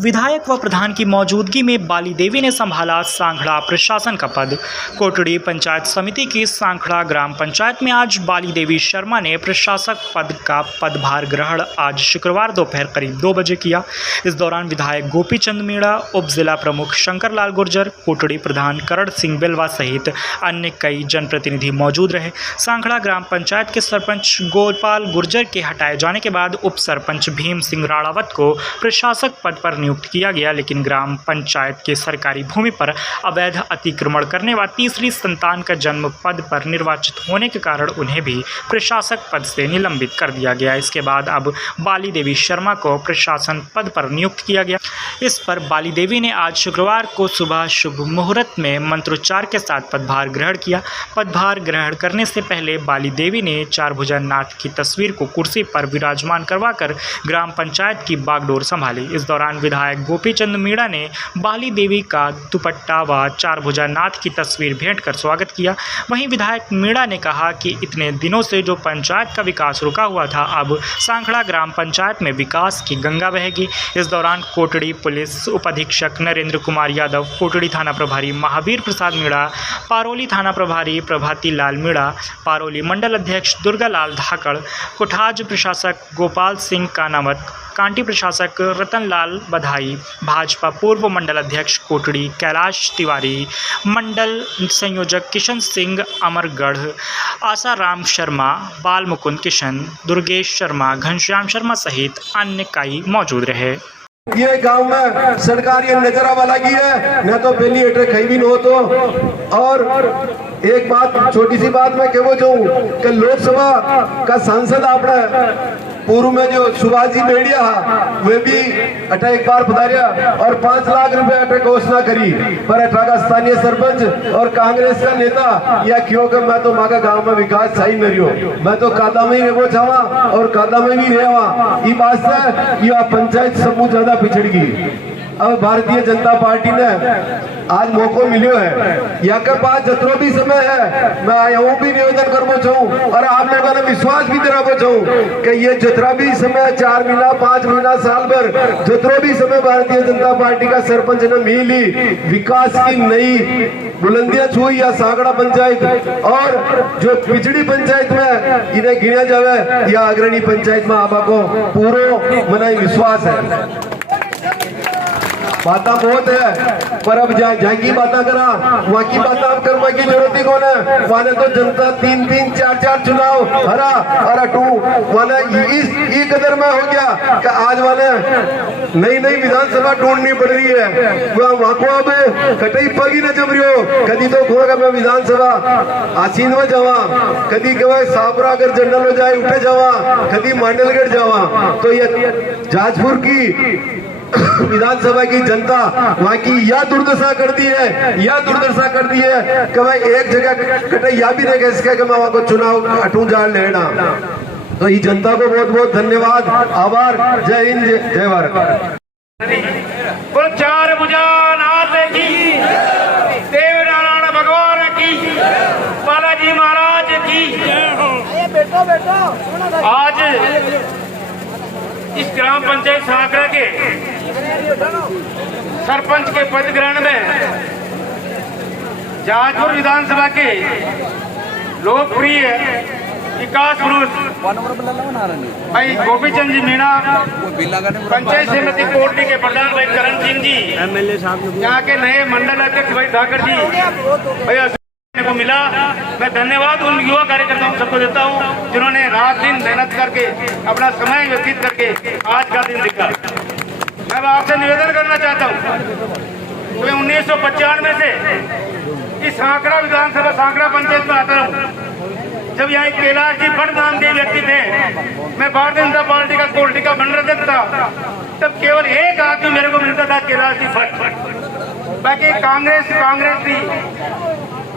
विधायक व प्रधान की मौजूदगी में बाली देवी ने संभाला सांखड़ा प्रशासन का पद। कोटड़ी पंचायत समिति की सांखड़ा ग्राम पंचायत में आज बाली देवी शर्मा ने प्रशासक पद का पदभार ग्रहण आज शुक्रवार दोपहर करीब 2 बजे किया। इस दौरान विधायक गोपी चंद मीणा, उप जिला प्रमुख शंकर लाल गुर्जर, कोटड़ी प्रधान करण सिंह बिलवा सहित अन्य कई जनप्रतिनिधि मौजूद रहे। सांखड़ा ग्राम पंचायत के सरपंच गोपाल गुर्जर के हटाए जाने के बाद उप सरपंच भीम सिंह राणावत को प्रशासक पद पर नियुक्त किया गया, लेकिन ग्राम पंचायत के सरकारी भूमि पर अवैध अतिक्रमण करने व तीसरी संतान का जन्म पद पर निर्वाचित होने के कारण उन्हें भी प्रशासक पद से निलंबित कर दिया गया। इसके बाद अब बाली देवी शर्मा को प्रशासन पद पर नियुक्त किया गया। इस पर बाली देवी ने आज शुक्रवार को सुबह शुभ मुहूर्त में मंत्रोच्चार के साथ पदभार ग्रहण किया। पदभार ग्रहण करने से पहले बाली देवी ने चारभुजा नाथ की तस्वीर को कुर्सी पर विराजमान करवाकर ग्राम पंचायत की बागडोर संभाली। इस दौरान विधायक गोपी चंद मीणा ने बाली देवी का दुपट्टा व चारभुजा नाथ की तस्वीर भेंट कर स्वागत किया। वहीं विधायक मीणा ने कहा कि इतने दिनों से जो पंचायत का विकास रुका हुआ था, अब सांखड़ा ग्राम पंचायत में विकास की गंगा बहेगी। इस दौरान कोटड़ी पुलिस उपाधीक्षक नरेंद्र कुमार यादव, कोटड़ी थाना प्रभारी महावीर प्रसाद मीणा, पारोली थाना प्रभारी प्रभाती लाल मीणा, पारोली मंडल अध्यक्ष दुर्गा लाल धाकड़, कोठाज प्रशासक गोपाल सिंह कानावत, कांटी प्रशासक रतन लाल बधाई, भाजपा पूर्व मंडल अध्यक्ष कोटड़ी कैलाश तिवारी, मंडल संयोजक किशन सिंह अमरगढ़, आसाराम शर्मा, बाल मुकुंद किशन, दुर्गेश शर्मा, घनश्याम शर्मा सहित अन्य कई मौजूद रहे। ये गांव में सरकारी नजरा वाला की है न तो पहली अटैक कहीं भी न हो तो। और एक बात, छोटी सी बात मैं कहना चाहूँ कि लोकसभा का सांसद आपने पूर्व में जो सुभाष जी बेड़िया वे भी अटैक बार पधारिया और 5 लाख रुपए अटैक घोषणा करी, पर अटैक का स्थानीय सरपंच और कांग्रेस का नेता या क्यों कि मैं तो मागा गांव में विकास सही नहीं हो, मैं तो कादा में ही रहो चावा और कादा में भी रहवा। ये बात से यह पंचायत समूह ज्यादा पिछड़ गई। अब भारतीय जनता पार्टी ने आज मौका मिलो है, या के पास जतरो भी समय है, मैं यूं भी निवेदन करना चाहूँ और आप लोगों ने विश्वास भी दिलाना चाहूँ कि ये जतरा भी समय 4 महीना 5 महीना साल भर जतरो भी समय भारतीय जनता पार्टी का सरपंच ने मिली विकास की नई बुलंदियां छुई या सांखड़ा पंचायत और जो पिछड़ी पंचायत में इन्हें गिना जावे या अग्रणी पंचायत में आपा को पूरा मना विश्वास है। बातें बहुत है पर अब जाएगी बातें करा, वहाँ की बातें अब करने की जरूरत ही कौन है। माने तो जनता 3-3 4-4 चुनाव हरा और अटू माने इस कदर में हो गया कि आज वाले नई विधानसभा ढूंढनी पड़ रही है। वहाँ को अब कटई पगी न जम रही हो, कभी तो खोगा मैं विधानसभा आसीन में जावा, कभी कहे साबरा अगर जनरल हो जाए उठे जावा, कभी मांडलगढ़ जावा। तो ये जाजपुर की विधानसभा की जनता वहाँ की या दुर्दशा कर दी है कि भाई एक जगह कटैया भी नहीं इसका कि मैं वहाँ को चुनाव अटू जा लेना। तो ये जनता को बहुत बहुत धन्यवाद, आभार। जय हिंद, जय भारत। चार भुजा नाथ की, देव नारायण भगवान की, बालाजी महाराज की। आज इस ग्राम पंचायत सांखड़ा के सरपंच के पद ग्रहण में जाजपुर विधानसभा के लोकप्रिय विकास पुरुष भाई गोपी चंद जी मीणा, पंचायत समिति कोटड़ी के प्रधान भाई करण सिंह जी, एमएलए साहब, यहाँ के नए मंडल अध्यक्ष भाई धाकड़ जी भैया को मिला। मैं धन्यवाद उन युवा कार्यकर्ताओं सबको देता हूं जिन्होंने रात दिन मेहनत करके अपना समय व्यतीत करके आज का दिन दिखा। मैं आपसे निवेदन करना चाहता हूं, मैं 1995 से इस सांखड़ा विधानसभा सांखड़ा पंचायत में आता हूं। जब यहाँ कैलाश जी भट्ट नाम के व्यक्ति थे, मैं भारतीय जनता पार्टी का कोटड़ी का मंडल अध्यक्ष था, तब केवल एक आदमी मेरे को मिलता था, कैलाश जी भट्ट। बाकी कांग्रेस थी,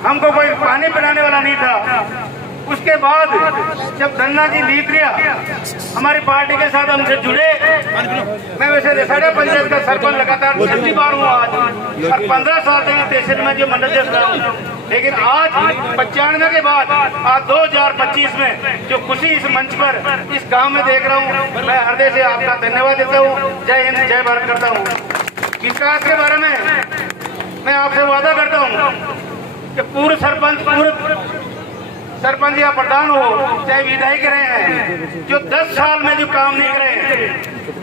हमको कोई पानी पिलाने वाला नहीं था। उसके बाद जब धन्ना जी लीत्रिया हमारी पार्टी के साथ हमसे जुड़े, मैं वैसे रेसाड़ा पंचायत का सरपंच लगातार 6 बार हुआ आज, और 15 साल तक स्टेशन में जो मंडल अध्यक्ष रहा हूँ। लेकिन आज 95 के बाद आज 2025 में जो खुशी इस मंच पर इस गांव में देख रहा हूँ, मैं हृदय से आपका धन्यवाद देता हूँ। जय हिंद, जय भारत करता हूँ। विकास के बारे में मैं आपसे वादा करता हूँ कि पूरे सरपंच या प्रधान हो चाहे विधायक रहे हैं, जो 10 साल में जो काम नहीं करे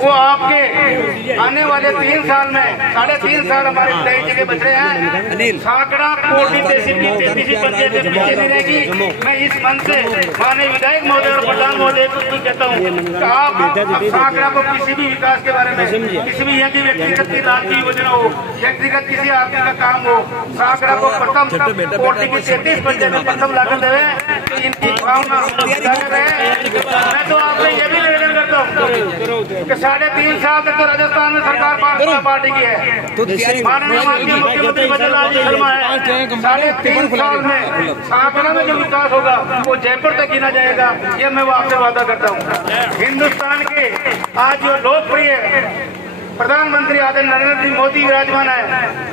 वो आपके आने वाले 3 साल में 3.5 साल हमारे विधायक जी के बच रहे हैं। साकड़ा कोटी तेतीसी पंचायत से पीछे नहीं रहेगी। मैं इस मन से माननीय विधायक महोदय और प्रधान महोदय को भी कहता हूँ कि आप साकड़ा को किसी भी विकास के बारे में, किसी भी यहाँ की व्यक्तिगत की राजकीय योजना हो, व्यक्तिगत किसी आपकी का काम हो, साकड़ा को प्रथम कोटी की 33 पंचायत में प्रथम लागत देवे, तो इनकी भावना मैं तो आपसे ये भी निवेदन करता हूँ कि 3.5 साल तक तो राजस्थान में सरकार भाजपा पार्टी की है। माननीय मुख्यमंत्री भजन लाल जी शर्मा है। 3.5 साल में साकड़ा में जो विकास होगा वो जयपुर तक गिना जाएगा, ये मैं आपसे वादा करता हूँ। हिंदुस्तान के आज जो लोकप्रिय प्रधानमंत्री आदरणीय नरेंद्र सिंह मोदी विराजमान है।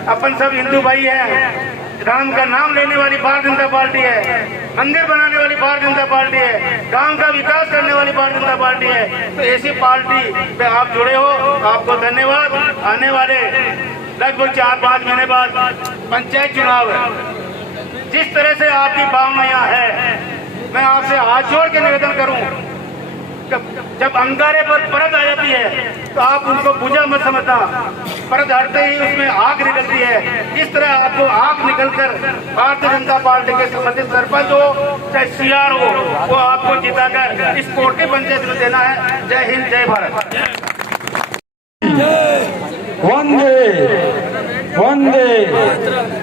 अपन सब हिंदू भाई हैं। राम का नाम लेने वाली भारतीय जनता पार्टी है, मंदिर बनाने वाली भारतीय जनता पार्टी है, गांव का विकास करने वाली भारतीय जनता पार्टी है। तो ऐसी पार्टी पे आप जुड़े हो, आपको धन्यवाद। आने वाले लगभग 4-5 महीने बाद पंचायत चुनाव है। जिस तरह से आपकी भावना यहाँ है, मैं आपसे हाथ जोड़ के निवेदन करूँ, जब अंगारे पर परत आ जाती है तो आप उनको बुझा मत समझना, परत हटते ही उसमें आग निकलती है। इस तरह आपको आग निकलकर भारतीय जनता पार्टी के संबंधित सरपंच हो चाहे सीआर हो, वो आपको जिताकर इस कोटे पंचायत में देना है। जय हिंद, जय भारत। वंदे वंदे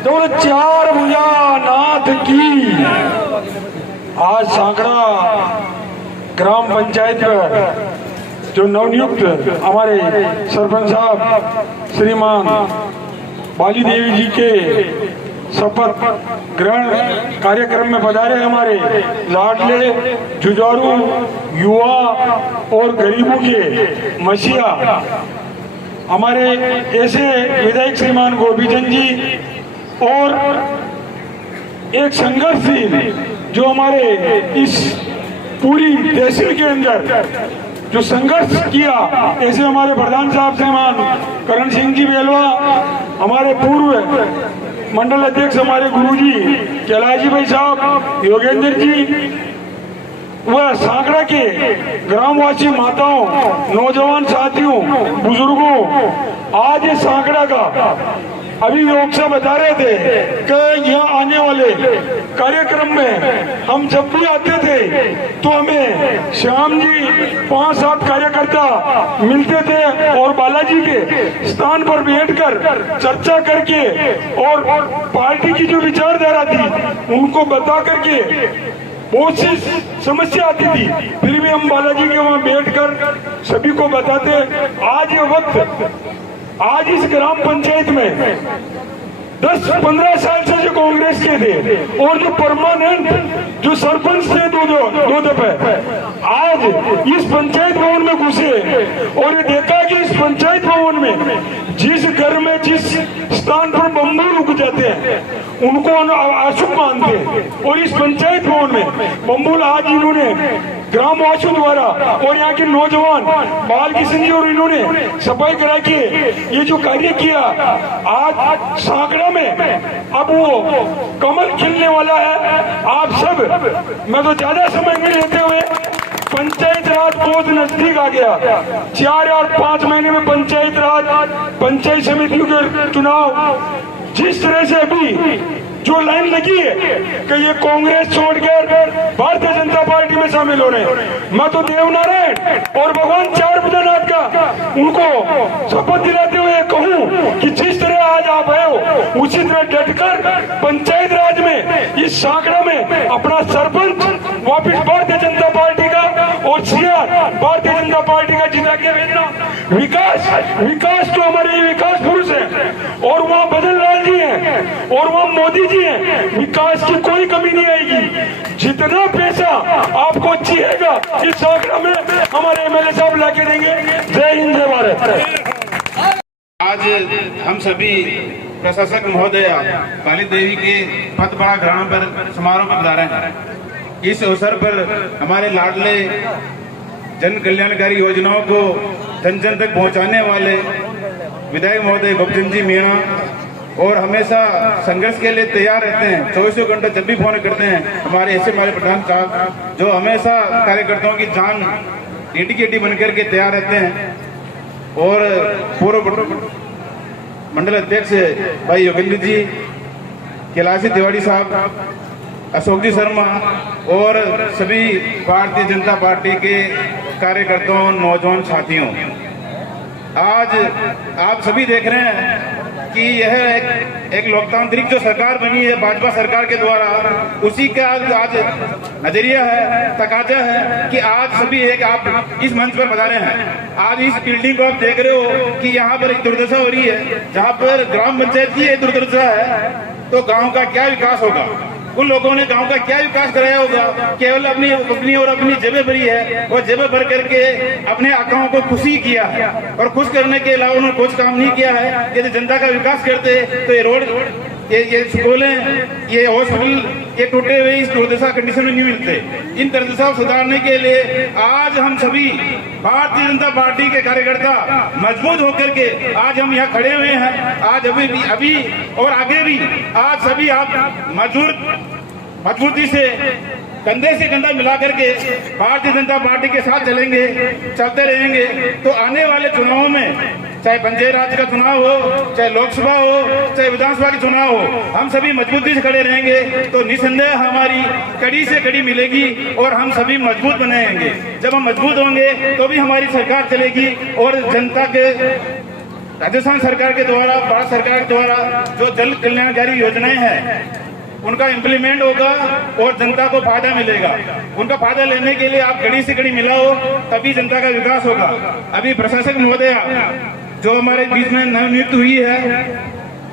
तो 4 भुजा नाथ की। आज सांकड़ा ग्राम पंचायत पर जो नवनियुक्त हमारे सरपंच साहब श्रीमान बाली देवी जी के शपथ ग्रहण कार्यक्रम में पधारे हमारे लाडले जुझारू युवा और गरीबों के मसीहा हमारे ऐसे विधायक श्रीमान गोपीचंद जी, और एक संघर्षशील जो हमारे इस पूरी तहसील के अंदर जो संघर्ष किया, ऐसे हमारे प्रधान साहब श्रीमान करण सिंह जी बेलवा, हमारे पूर्व मंडल अध्यक्ष हमारे गुरुजी कैलाश भाई साहब, योगेंद्र जी, वह सांकड़ा के ग्रामवासी माताओं, नौजवान साथियों, बुजुर्गों, आज ये सांकड़ा का अभी योग से बता रहे थे कि यहाँ आने वाले कार्यक्रम में हम जब भी आते थे तो हमें श्याम जी 5-7 कार्यकर्ता मिलते थे और बालाजी के स्थान पर बैठकर चर्चा करके और पार्टी की जो विचारधारा थी उनको बता करके बहुत सी समस्या आती थी, फिर भी हम बालाजी के वहाँ बैठकर सभी को बताते। आज ये वक्त, आज इस ग्राम पंचायत में 10-15 साल से जो कांग्रेस के थे और जो परमानेंट जो सरपंच थे दो दफे, आज इस पंचायत भवन में घुसे और ये देखा कि इस पंचायत भवन में जिस घर में जिस स्थान पर बम्बू रुक जाते हैं उनको अशुभ मानते हैं, और इस पंचायत भवन में बम्बू आज इन्होंने ग्रामवासियों द्वारा और यहाँ के नौजवान बाल किशन जी और इन्होंने सफाई करा के ये जो कार्य किया, आज सांकड़ा में अब वो कमल खिलने वाला है। आप सब, मैं तो ज्यादा समय नहीं लेते हुए, पंचायत राज बहुत नजदीक आ गया। 4 और 5 महीने में पंचायत राज, पंचायत समितियों के चुनाव, जिस तरह से अभी जो लाइन लगी है कि ये कांग्रेस छोड़कर भारतीय जनता पार्टी में शामिल हो रहे हैं, मैं तो देवनारायण और भगवान 4 भुजानाथ का उनको शपथ दिलाते हुए कहूं कि जिस तरह आज आप आए हो उसी तरह डटकर पंचायत राज में इस सांकड़ा में अपना सरपंच वापिस भारतीय जनता पार्टी का और सीआर भारतीय जनता पार्टी का जिता के भेजना। विकास तो हमारे विकास पुरुष है, और वहाँ बदन लाल जी हैं और वहाँ मोदी जी हैं। विकास की कोई कमी नहीं आएगी। जितना पैसा आपको चाहिएगा इस सांकड़ा में हमारे एमएलए साहब लाके देंगे। जय हिंद, जय भारत। आज हम सभी प्रशासक महोदय बाली देवी के पदभार ग्रहण पर समारोह में पधारे हैं। इस अवसर पर हमारे लाडले जन कल्याणकारी योजनाओं को जन जन तक पहुंचाने वाले विधायक महोदय गोपीचंद जी मीणा और हमेशा संघर्ष के लिए तैयार रहते हैं। 24 घंटे जब भी फोन करते हैं हमारे हमारे प्रधान साहब, जो हमेशा कार्यकर्ताओं की जान ईटी की ईटी बनकर के तैयार रहते हैं। और पूर्व मंडल अध्यक्ष भाई योगेंद्र जी, कैलाशी तिवारी साहब, अशोक जी शर्मा और सभी भारतीय जनता पार्टी के कार्यकर्ताओं, नौजवान साथियों, आज आप सभी देख रहे हैं कि यह एक लोकतांत्रिक जो सरकार बनी है भाजपा सरकार के द्वारा, उसी का आज नजरिया है, तकाजा है कि आज सभी एक आप इस मंच पर बता रहे हैं। आज इस बिल्डिंग को आप देख रहे हो कि यहाँ पर एक दुर्दशा हो रही है। जहाँ पर ग्राम पंचायत की एक दुर्दशा है तो गांव का क्या विकास होगा? उन लोगों ने गांव का क्या विकास कराया होगा? केवल अपनी और अपनी जेबें भरी है और जेबें भर करके अपने आकाओं को खुशी किया है और खुश करने के अलावा उन्होंने कुछ काम नहीं किया है। यदि जनता का विकास करते तो ये रोड, ये स्कूलें, ये हॉस्पिटल, ये टूटे हुए इस दुर्दशा कंडीशन में नहीं मिलते। इन दुर्दशा को सुधारने के लिए आज हम सभी भारतीय जनता पार्टी के कार्यकर्ता मजबूत होकर के आज हम यहाँ खड़े हुए हैं। आज अभी और आगे भी आज सभी आप मजबूती से कंधे से कंधा मिला करके भारतीय जनता पार्टी के साथ चलेंगे, चलते रहेंगे। तो आने वाले चुनावों में चाहे पंचायत राज का चुनाव हो, चाहे लोकसभा हो, चाहे विधानसभा के चुनाव हो, हम सभी मजबूती से खड़े रहेंगे तो निसंदेह हमारी कड़ी से कड़ी मिलेगी और हम सभी मजबूत बनेंगे। जब हम मजबूत होंगे तो भी हमारी सरकार चलेगी और जनता के राजस्थान सरकार के द्वारा, भारत सरकार के द्वारा जो जन कल्याणकारी योजनाएं हैं उनका इम्प्लीमेंट होगा और जनता को फायदा मिलेगा। उनका फायदा लेने के लिए आप कड़ी से कड़ी मिलाओ, तभी जनता का विकास होगा। अभी प्रशासक महोदय जो हमारे बीच में नवनियुक्त हुई है,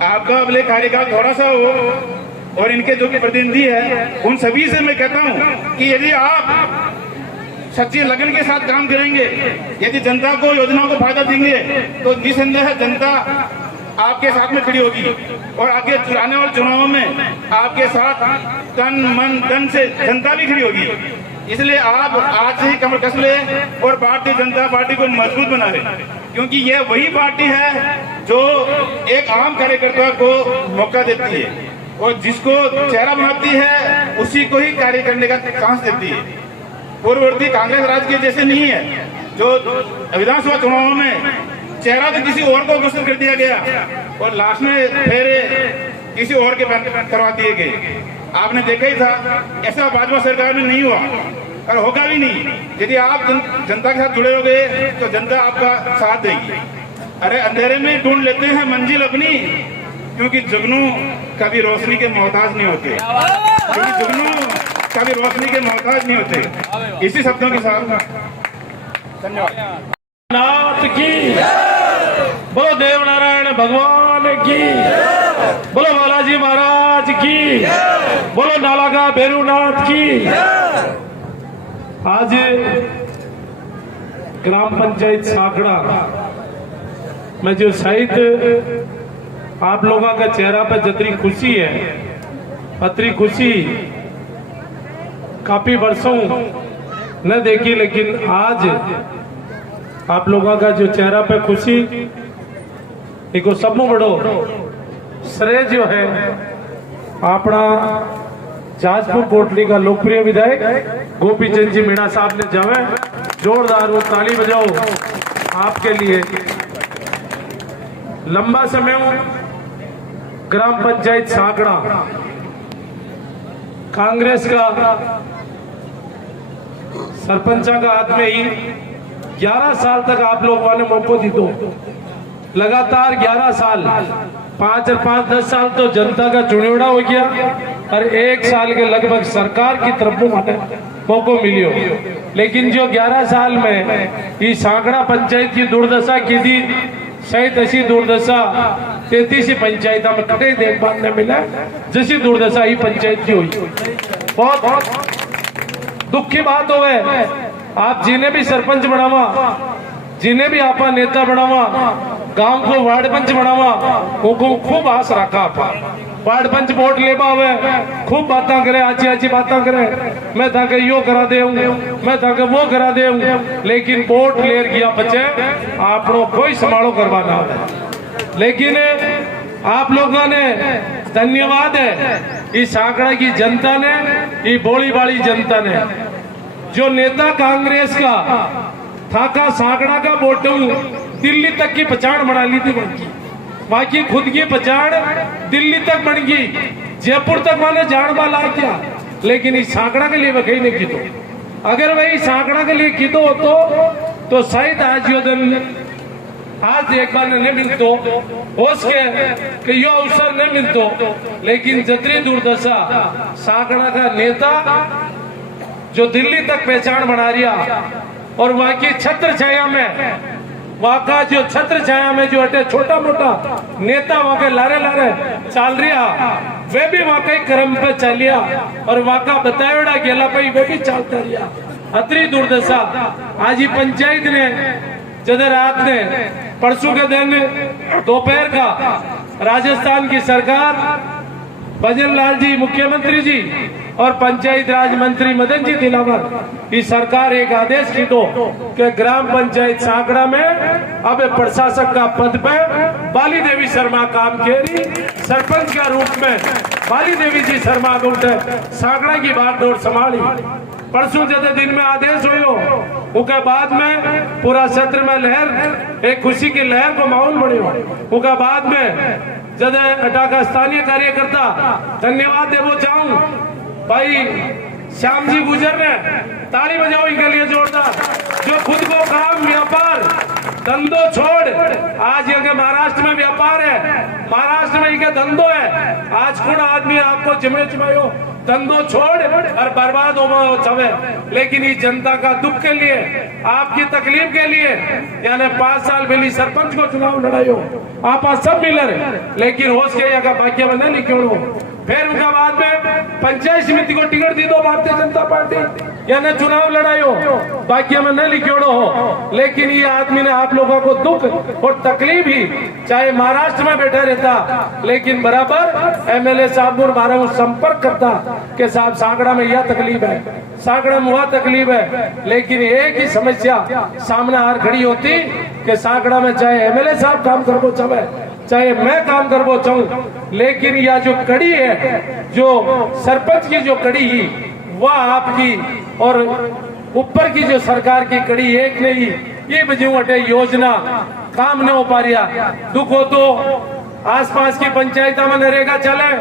आपका अगले कार्यकाल थोड़ा सा हो और इनके जो प्रतिनिधि है उन सभी से मैं कहता हूँ कि यदि आप सच्ची लगन के साथ काम करेंगे, यदि जनता को योजनाओं को फायदा देंगे तो निसंदेह जनता आपके साथ में खड़ी होगी और आगे आने वाले चुनावों में आपके साथ तन मन धन से जनता भी खड़ी होगी। इसलिए आप आज से ही कमर कस ले और भारतीय जनता पार्टी को मजबूत बना ले, क्योंकि यह वही पार्टी है जो एक आम कार्यकर्ता को मौका देती है और जिसको चेहरा बनाती है उसी को ही कार्य करने का चांस देती है। पूर्ववर्ती कांग्रेस राज के जैसे नहीं है जो विधानसभा चुनावों में चेहरा तो किसी और को घोषित कर दिया गया और लास्ट में फेरे किसी और के करवा दिए गए। आपने देखा ही था, ऐसा भाजपा सरकार में नहीं हुआ और होगा भी नहीं। यदि आप जनता के साथ जुड़े हो गए तो जनता आपका साथ देगी। अरे अंधेरे में ढूंढ लेते हैं मंजिल अपनी, क्योंकि जुगनू कभी रोशनी के मोहताज नहीं होते, क्योंकि जुगनू कभी रोशनी के मोहताज नहीं होते। इसी शब्दों के साथ धन्यवाद। नाथ की बोलो, देव नारायण भगवान की बोलो, बालाजी महाराज की बोलो, नालागा भैरवनाथ की। आज ग्राम पंचायत साकड़ा में जो शायद आप लोगों का चेहरा पर जितनी खुशी है, अतरी खुशी काफी वर्षों न देखी, लेकिन आज आप लोगों का जो चेहरा पे खुशी, एक सब बड़ो श्रेय जो है अपना जाजपुर कोटली का लोकप्रिय विधायक गोपीचंद जी मीणा साहब ने जावे। जोरदार वो ताली बजाओ आपके लिए। लंबा समय ग्राम पंचायत साकड़ा कांग्रेस का सरपंचा का हाथ में ही 11 साल तक आप लोगों ने मौका दी। तो लगातार 11 साल, 5 और 5 10 साल तो जनता का चुनावड़ा हो गया और 1 साल के लगभग सरकार की तरफ मौका मिलियो। लेकिन जो 11 साल में ये साकड़ा पंचायत की दुर्दशा की थी, शायद ऐसी दुर्दशा 33 पंचायत में कटे देखभाल न मिला जैसी दुर्दशा ही पंचायत की हुई। बहुत दुख की बात हो है, आप जिन्हें भी सरपंच बनावा, जिन्हें भी आपा नेता बनावा, गांव को वार्ड पंच बनावा, उनको खूब आस रखा। आपा वार्ड पंच वोट ले पावे, खूब बातें करे, अच्छी अच्छी बातें करे, मैं ताके यो करा दे, मैं ताके वो करा दे, लेकिन वोट लेर गया बच्चे आपनो कोई संभालो करवाना। लेकिन आप लोगों ने धन्यवाद है इस सांकड़ा की जनता ने, ये बोली बाली जनता ने, जो नेता कांग्रेस का था का सांकड़ा का वोटों दिल्ली तक की पहचान बना ली थी वहां की खुद की पहचान दिल्ली तक बन गई, जयपुर तक माने जान वाला क्या, लेकिन इस सांकड़ा के लिए वही नहीं की तो अगर वही सांकड़ा के लिए की तो शायद आज यो दिन आज एक बार नहीं मिलतो उसके कि यो अवसर नहीं मिलतो, लेकिन जतरी दुर्दशा सांकड़ा का नेता जो दिल्ली तक पहचान बना रिया और वहां की छत्र छाया में वहां का जो छत्र छाया में जो अटे छोटा मोटा नेता वहां के लारे लारे चल रिया वे भी वहां के क्रम पे चलिया और वहां का बताया गेला पे वे भी चलता रिया। अतरी दुर्दशा आज ही पंचायत ने जब रात ने परसों के दिन दोपहर का राजस्थान की सरकार भजन लाल जी मुख्यमंत्री जी और पंचायत राज मंत्री मदन जी दिलावर इस सरकार एक आदेश की दो कि ग्राम पंचायत सांकड़ा में अब प्रशासक का पद पे बाली देवी शर्मा काम करी, सरपंच का रूप में बाली देवी जी शर्मा उठे सांकड़ा की बागडोर संभाली। परसों जब दिन में आदेश हो उसके बाद में पूरा सत्र में लहर एक खुशी की लहर को माहौल बढ़ियो। उसके बाद में जब अटाका स्थानीय कार्यकर्ता धन्यवाद देवो चाहूं भाई श्याम जी गुजर ने ताली बजाओ इनके लिए जोरदार, जो खुद को काम व्यापार धंधो छोड़ आज ये महाराष्ट्र में व्यापार है, महाराष्ट्र में इनके धंधो है, आज कौन आदमी आपको जिम्मे चुमायो धंधो छोड़ और बर्बाद हो जावे, लेकिन इस जनता का दुख के लिए आपकी तकलीफ के लिए यानी 5 साल पहले सरपंच को चुनाव लड़ायो आप सब मिलर, लेकिन होश के या भाग्य में नहीं क्यों फिर उनका बाद में पंचायत समिति को टिकट दी दो भारतीय जनता पार्टी यानी चुनाव लड़ायो बाकी में न लिखोड़ो हो, लेकिन ये आदमी ने आप लोगों को दुख और तकलीफ ही चाहे महाराष्ट्र में बैठा रहता लेकिन बराबर एमएलए साहब को हमारा संपर्क करता कि साहब सांकड़ा में यह तकलीफ है, सांकड़ा में वह तकलीफ है, लेकिन एक ही समस्या सामने हार खड़ी होती कि सांकड़ा में चाहे एमएलए साहब काम करबो चाहे मैं काम करबो चाहूं, लेकिन यह जो कड़ी है जो सरपंच की जो कड़ी ही वह आपकी और ऊपर की जो सरकार की कड़ी एक नहीं, ये बजू अटे योजना काम न हो पा रहा। दुख हो तो आसपास की पंचायतों में नरेगा चले,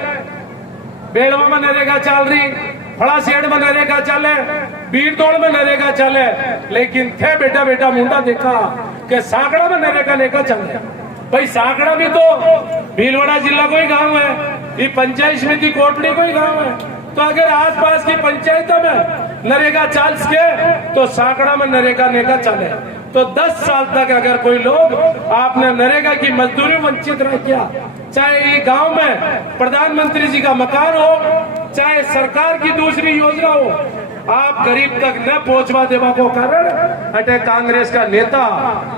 बेलवा में नरेगा चल रही, फड़ासेड़ में नरेगा चले, बीरतोड़ में नरेगा चले, लेकिन थे बेटा बेटा मुंडा देखा कि सांकड़ा में नरेगा लेकर चले। भाई सांकड़ा भी तो भीलवाड़ा जिला को ही गांव है, ये पंचायत समिति कोटड़ी को ही गांव है, तो अगर आसपास की पंचायतों में नरेगा चाल के तो सांकड़ा में नरेगा नेगा चले, तो 10 साल तक अगर कोई लोग आपने नरेगा की मजदूरी वंचित रह गया, चाहे ये गांव में प्रधानमंत्री जी का मकान हो, चाहे सरकार की दूसरी योजना हो, आप गरीब तक न पहुंचवा देवा को कारण अटे कांग्रेस का नेता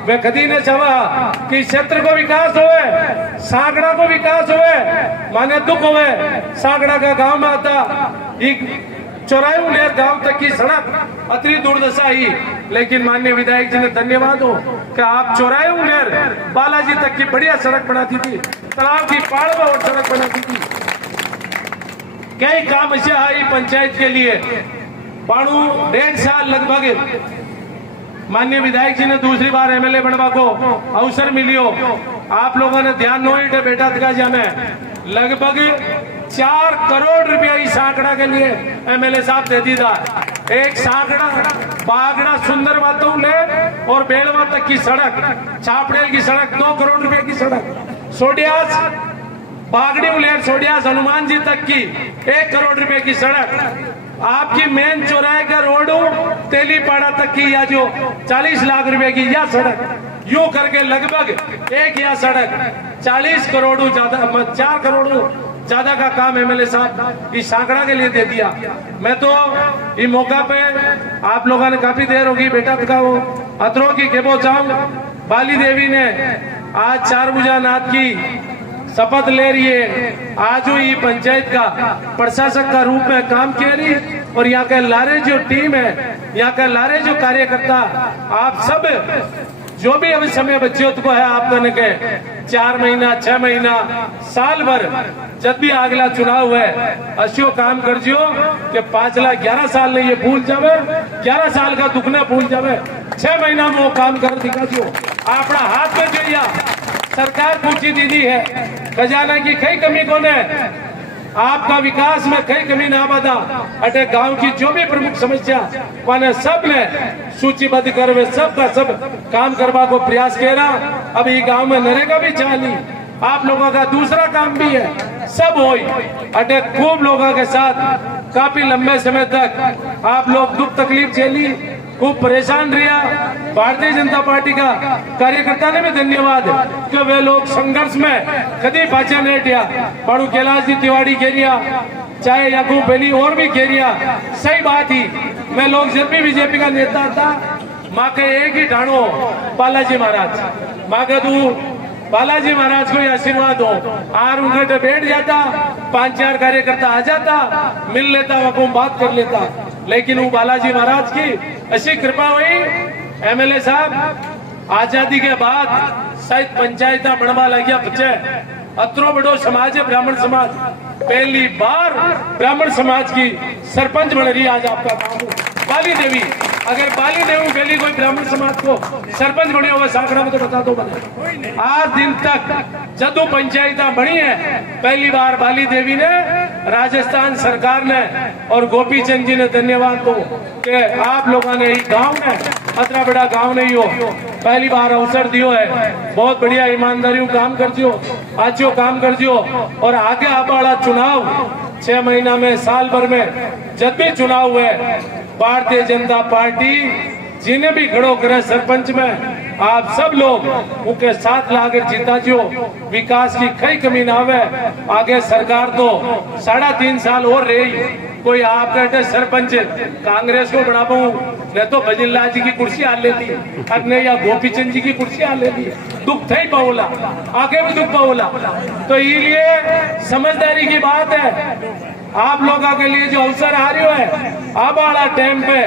वे कभी ने चाहा कि क्षेत्र को विकास होवे, सांकड़ा को विकास होवे, माने दुख होवे सांकड़ा का गांव में आता चौरायू ने गांव तक की सड़क अतरी दुर्दशा ही, लेकिन माननीय विधायक जी ने धन्यवाद हो कि आप चौरायू नेर बालाजी तक की बढ़िया सड़क बनाती थी, तालाब की पाड़ में और सड़क बनाती थी, कई काम ऐसे आई पंचायत के लिए। 1.5 साल लगभग माननीय विधायक जी ने दूसरी बार एमएलए बनवा को अवसर मिलियो, आप लोगों ने ध्यान नो बेटा दिखा जाने लगभग 4 करोड़ रुपया इस सांकड़ा के लिए एमएलए साहब दे दी था। एक सांकड़ा बागड़ा सुंदर बातों ले और बेलवा तक की सड़क, छापड़ेल की सड़क 2 करोड़ रुपए की सड़क, सोडियास बागड़ी उलेर सोडियास हनुमान जी तक की 1 करोड़ रुपए की सड़क, आपकी मेन चौराहे का रोड तेलीपाड़ा तक की या जो 40 लाख रुपए की यह सड़क, यूं करके लगभग एक यह सड़क 40 करोड़ ज्यादा 4 करोड़ ज्यादा का काम एमएलए साहब इस सांकड़ा के लिए दे दिया। मैं तो इस मौका पे आप लोगों ने काफी देर होगी बेटा दिखाओ अतरो की केबो चाहूं, बाली देवी ने आज 4 भुजा नाथ की शपथ ले रही है, आज ही पंचायत का प्रशासक का रूप में काम किया रही, और यहाँ का लारे जो टीम है, यहाँ का लारे जो कार्यकर्ता, आप सब जो भी अभी समय बच्चों को है आप कहने के 4 महीना 6 महीना साल भर जब भी अगला चुनाव है अशियो काम कर जियो कि 5-11 साल नहीं ये भूल जावे, 11 साल का दुख न भूल जावे, 6 महीना में वो काम कर दिखा दियो। अपना हाथ में जो सरकार पूछी दीदी है खजाना की कई कमी को ने आपका विकास में कई कमी ना बता अटे गांव की जो भी प्रमुख समस्या माने सब ने सूचीबद्ध कर वे सब का सब काम करवा को प्रयास किया। अब ये गांव में नरेगा भी चाली आप लोगों का दूसरा काम भी है सब हो अटे खूब लोगों के साथ काफी लंबे समय तक आप लोग दुख तकलीफ झेली, खूब परेशान रहा। भारतीय जनता पार्टी का कार्यकर्ता ने भी धन्यवाद कि वे लोग संघर्ष में कभी पाचा नहीं हटिया। पाड़ू कैलाश जी तिवारी घेरिया चाहे याकूब बेली और भी घेरिया, सही बात ही मैं लोग जब भी बीजेपी का नेता था माँ के एक ही ढाणो बालाजी महाराज, माँ का तू बालाजी महाराज को आशीर्वाद हो आर उनके बैठ जाता 5-4 कार्यकर्ता आ जाता मिल लेता वह बात कर लेता। लेकिन वो बालाजी महाराज की ऐसी कृपा हुई एमएलए साहब आजादी के बाद शायद पंचायत बनवा लग बच्चे अतरो बड़ो समाज है ब्राह्मण समाज, पहली बार ब्राह्मण समाज की सरपंच बन रही आज आपका काम बाली देवी। अगर बाली देवी पहली कोई ब्राह्मण समाज को सरपंच बने हुए साकड़ा में तो बता दो बने। आज दिन तक जदू पंचायत बनी है पहली बार बाली देवी ने, राजस्थान सरकार ने और गोपी चंद जी ने धन्यवाद दो कि आप लोगों ने गांव में अतरा बड़ा गांव नहीं हो पहली बार अवसर दियो है। बहुत बढ़िया ईमानदारी काम कर दियो, अच्छो काम कर दियो और आगे आप वाला चुनाव 6 महीना में साल भर में जब भी चुनाव हुए भारतीय जनता पार्टी जिन्हें भी खड़ो करे सरपंच में आप सब लोग उनके साथ लाकर जीता जो विकास की कई कमी ना आवे। आगे सरकार तो 3.5 साल और रही, कोई आप कहते सरपंच कांग्रेस को बनाबू न तो भजनलाल जी की कुर्सी आ लेती अन्य या गोपीचंद जी की कुर्सी आ लेती, दुख थे पाओला आगे भी दुख पाओला। तो इसलिए समझदारी की बात है आप लोगों के लिए जो अवसर आ रही है अब वाला टाइम पे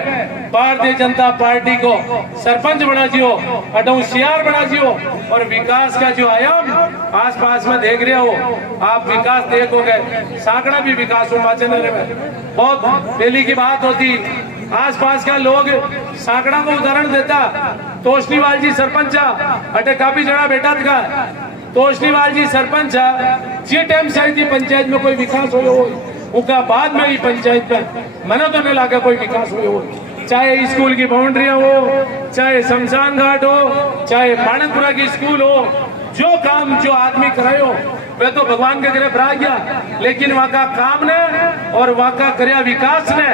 भारतीय जनता पार्टी को सरपंच बना जियो अटो शियार बना जियो और विकास का जो आयाम आसपास में देख रहे हो आप विकास देखोगे साकड़ा भी विकास हो पाचनरे में बहुत पहली की बात होती। आसपास का लोग साकड़ा को उदाहरण देता तोशनीवाल जी सरपंच अटे काफी जड़ा बेटा था तोशनीवाल जी सरपंच जी टाइम से थी पंचायत में कोई विकास हो उनका बाद में ही पंचायत में मैंने तो नहीं लगा कोई विकास हुए हो, चाहे स्कूल की बाउंड्रियां हो चाहे शमशान घाट हो चाहे मानकपुरा की स्कूल हो, जो काम जो आदमी कराए हो वे तो भगवान के तरफ रह गया। लेकिन वहाँ का काम ने और वहाँ का कर्या विकास ने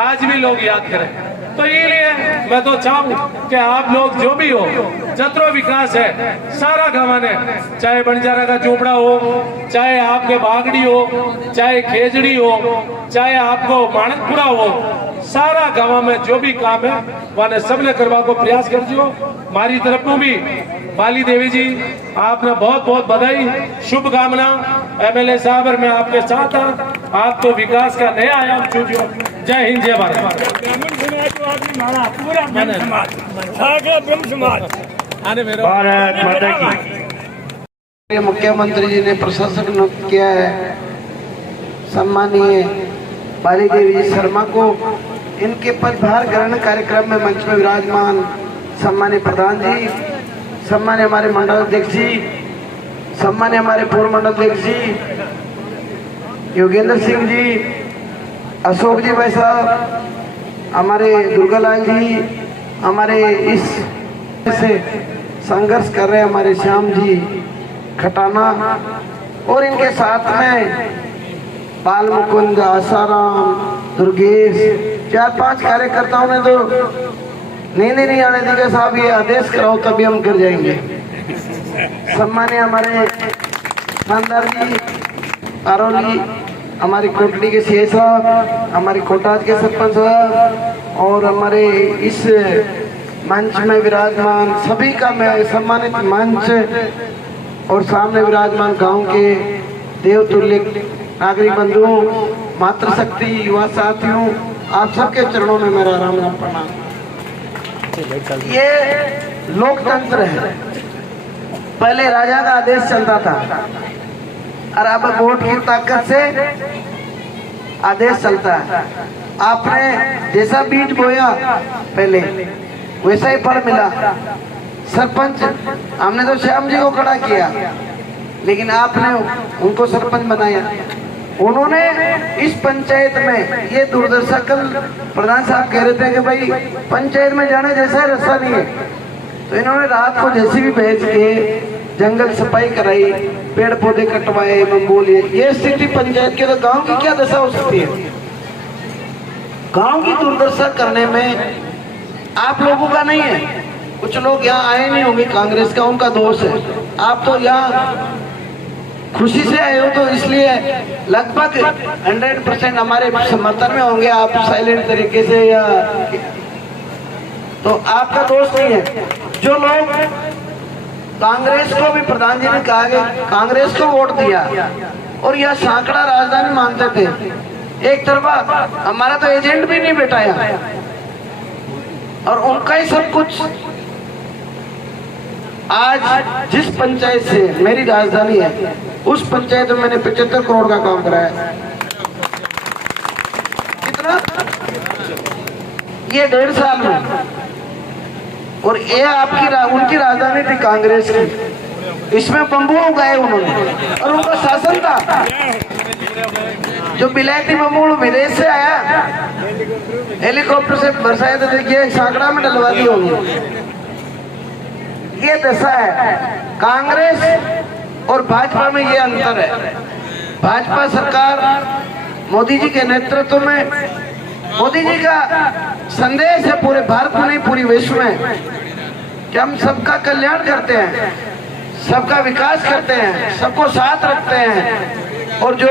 आज भी लोग याद करें। तो इसलिए मैं तो चाहूँ कि आप लोग जो भी हो जतरो विकास है सारा गाँव ने चाहे बंजारा का चोपड़ा हो चाहे आपके बागड़ी हो चाहे खेजड़ी हो चाहे आपको मानकपुरा हो सारा गाँव में जो भी काम है वह सबने करवा को प्रयास कर दियो। हमारी तरफ में भी बाली देवी जी आपने बहुत बहुत बधाई शुभकामना। एमएलए साहब और मैं आपके साथ हूँ, आपको विकास का नया आयाम चूंजो। जय हिंद जय भारत माता की। मुख्यमंत्री जी ने प्रशासक नियुक्त किया है सम्मानीय बाली देवी जी शर्मा को। इनके पदभार ग्रहण कार्यक्रम में मंच में विराजमान सम्मानीय प्रधान जी, सम्मानीय हमारे मंडल अध्यक्ष जी, सम्मानीय हमारे पूर्व मंडल अध्यक्ष जी योगेंद्र सिंह जी, अशोक जी भाई साहब, हमारे दुर्गालाल जी, हमारे इस से संघर्ष कर रहे हमारे श्याम जी खटाना और इनके साथ में बाल मुकुंद, आसाराम, दुर्गेश 4-5 कार्यकर्ताओं ने तो नींद नहीं आने दी कि साहब ये आदेश कराओ तभी हम कर जाएंगे। सम्मानीय हमारे खानदार जी आरोली, हमारी कोटड़ी के सीए साहब, हमारे कोटाज के सरपंच साहब और हमारे इस मंच में विराजमान सभी का मैं सम्मानित मंच और सामने विराजमान गांव के देवतुल्य नागरिक बंधुओं, मातृशक्ति युवा साथियों, आप सबके चरणों में मेरा राम राम प्रणाम। ये लोकतंत्र है। पहले राजा का आदेश चलता था और अब वोट की ताकत से आदेश चलता है। आपने जैसा बीज बोया पहले वैसा ही फल मिला। सरपंच हमने तो श्याम जी को खड़ा किया, लेकिन आपने उनको सरपंच बनाया। उन्होंने इस पंचायत में, ये दूरदर्शन कल प्रधान साहब कह रहे थे कि भाई पंचायत में जाने जैसा रास्ता नहीं है, तो इन्होंने रात को जैसी भी भेज के जंगल सफाई कराई, पेड़ पौधे कटवाए, बोलिए ये स्थिति पंचायत के, तो गांव की क्या दशा हो सकती है। गांव की दुर्दशा करने में आप लोगों का नहीं है। कुछ लोग यहाँ आए नहीं होंगे कांग्रेस का, उनका दोष है। आप तो यहाँ खुशी से आए हो, तो इसलिए लगभग 100% हमारे समर्थन में होंगे आप साइलेंट तरीके से, या तो आपका दोष नहीं है। जो लोग कांग्रेस को भी, प्रधान जी ने कहा कि कांग्रेस को वोट दिया और यह सांकड़ा राजधानी मानते थे, एक तरफा हमारा तो एजेंट भी नहीं बैठाया और उनका ही सब कुछ। आज जिस पंचायत से मेरी राजधानी है, उस पंचायत में मैंने 75 करोड़ का काम कराया। कितना? ये 1.5 साल में। और ये उनकी राजधानी थी कांग्रेस की, इसमें बम्बू उगाए उन्होंने और उनका शासन था। जो बिलायती बम्बू विदेश से आया, हेलीकॉप्टर से बरसाया, तो देखिए सांकड़ा में डलवा दी होंगे। ये दशा है। कांग्रेस और भाजपा में ये अंतर है। भाजपा सरकार मोदी जी के नेतृत्व में, मोदी जी का संदेश है पूरे भारत में नहीं पूरी विश्व में कि हम सबका कल्याण करते हैं, सबका विकास करते हैं, सबको साथ रखते हैं। और जो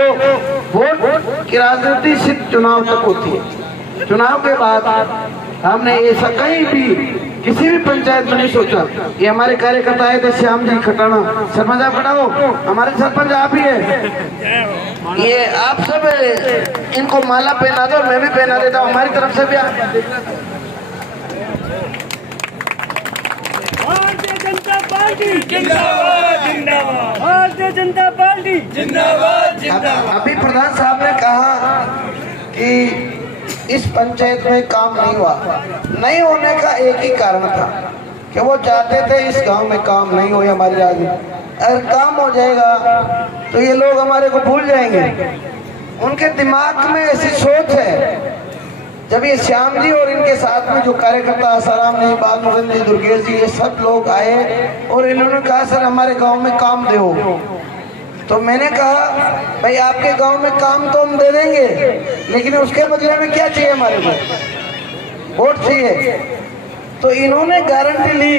वोट की राजनीति सिर्फ चुनाव तक होती है। चुनाव के बाद हमने ऐसा कहीं भी किसी भी पंचायत में नहीं सोचा। ये हमारे कार्यकर्ता आए थे, श्याम जी खटाना, सरपंच आप खड़ा हो, हमारे सरपंच आप ही है। ये आप सब इनको माला पहना दो, मैं भी पहना देता हूँ हमारी तरफ से भी। भारतीय जनता पार्टी जिंदाबाद, जिंदाबाद। भारतीय जनता पार्टी जिंदाबाद, जिंदाबाद। अभी प्रधान साहब ने कहा कि इस पंचायत में काम नहीं हुआ। नहीं होने का एक ही कारण था कि वो चाहते थे इस गांव में काम नहीं हो हमारी राजनीति। अगर काम हो जाएगा तो ये लोग हमारे को भूल जाएंगे। उनके दिमाग में ऐसी सोच है। जब ये श्याम जी और इनके साथ में जो कार्यकर्ता आसाराम जी, बाल मुकुंद जी, दुर्गेश जी, ये सब लोग आए और इन्होंने कहा सर हमारे गाँव में काम दो। तो मैंने कहा भाई आपके गांव में काम तो हम दे देंगे, लेकिन उसके बदले में क्या चाहिए हमारे को? वोट चाहिए। तो इन्होंने गारंटी ली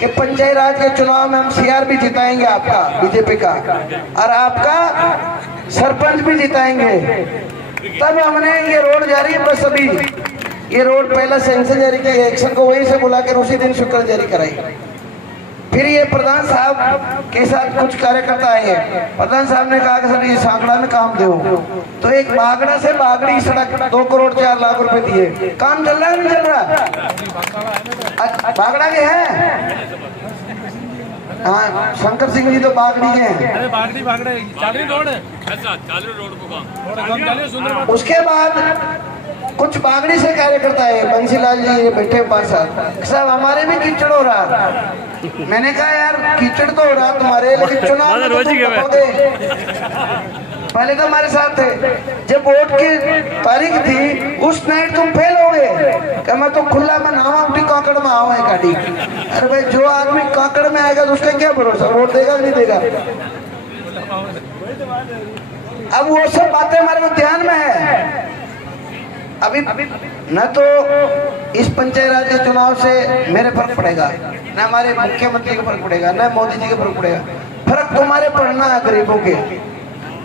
कि पंचायत राज के चुनाव में हम सीआर भी जिताएंगे आपका, बीजेपी का, और आपका सरपंच भी जिताएंगे। तब हमने ये रोड जारी है, बस अभी ये रोड पहला सैंक्शन जारी किया, एक्शन को वहीं से बुला कर उसी दिन शुक्र जारी कराई। फिर ये प्रधान साहब के साथ कुछ कार्यकर्ता आए हैं। प्रधान साहब ने कहा कि सर ये सांकड़ा में काम दो। तो एक बागड़ा से बागड़ी सड़क 2 करोड़ 4 लाख रुपए दिए। काम चल रहा है नहीं चल रहा? बागड़ा के हैं? हाँ, शंकर सिंह जी तो बागड़ी के हैं। उसके बाद कुछ बागड़ी से कार्यकर्ता है, बंसीलाल जी ये बैठे पास साहब, हमारे भी कीचड़ हो रहा। मैंने कहा यार कीचड़ तो हो रहा तुम्हारे, लेकिन चुनाव में तो पहले तो हमारे साथ थे। जब वोट की तारीख थी उस नाइट तुम फेल हो गए। मैं तो खुला में नावा उठी काकड़ में आओ गाड़ी। अरे भाई जो आदमी काकड़ में आएगा तो उसका क्या भरोसा, वोट देगा नहीं देगा? अब वो सब बातें हमारे को ध्यान में है। अभी न तो इस पंचायत राज के चुनाव से मेरे फर्क पड़ेगा, न हमारे मुख्यमंत्री का फर्क पड़ेगा, न मोदी जी का फर्क पड़ेगा। फर्क तुम्हारे पड़ना है गरीबों के।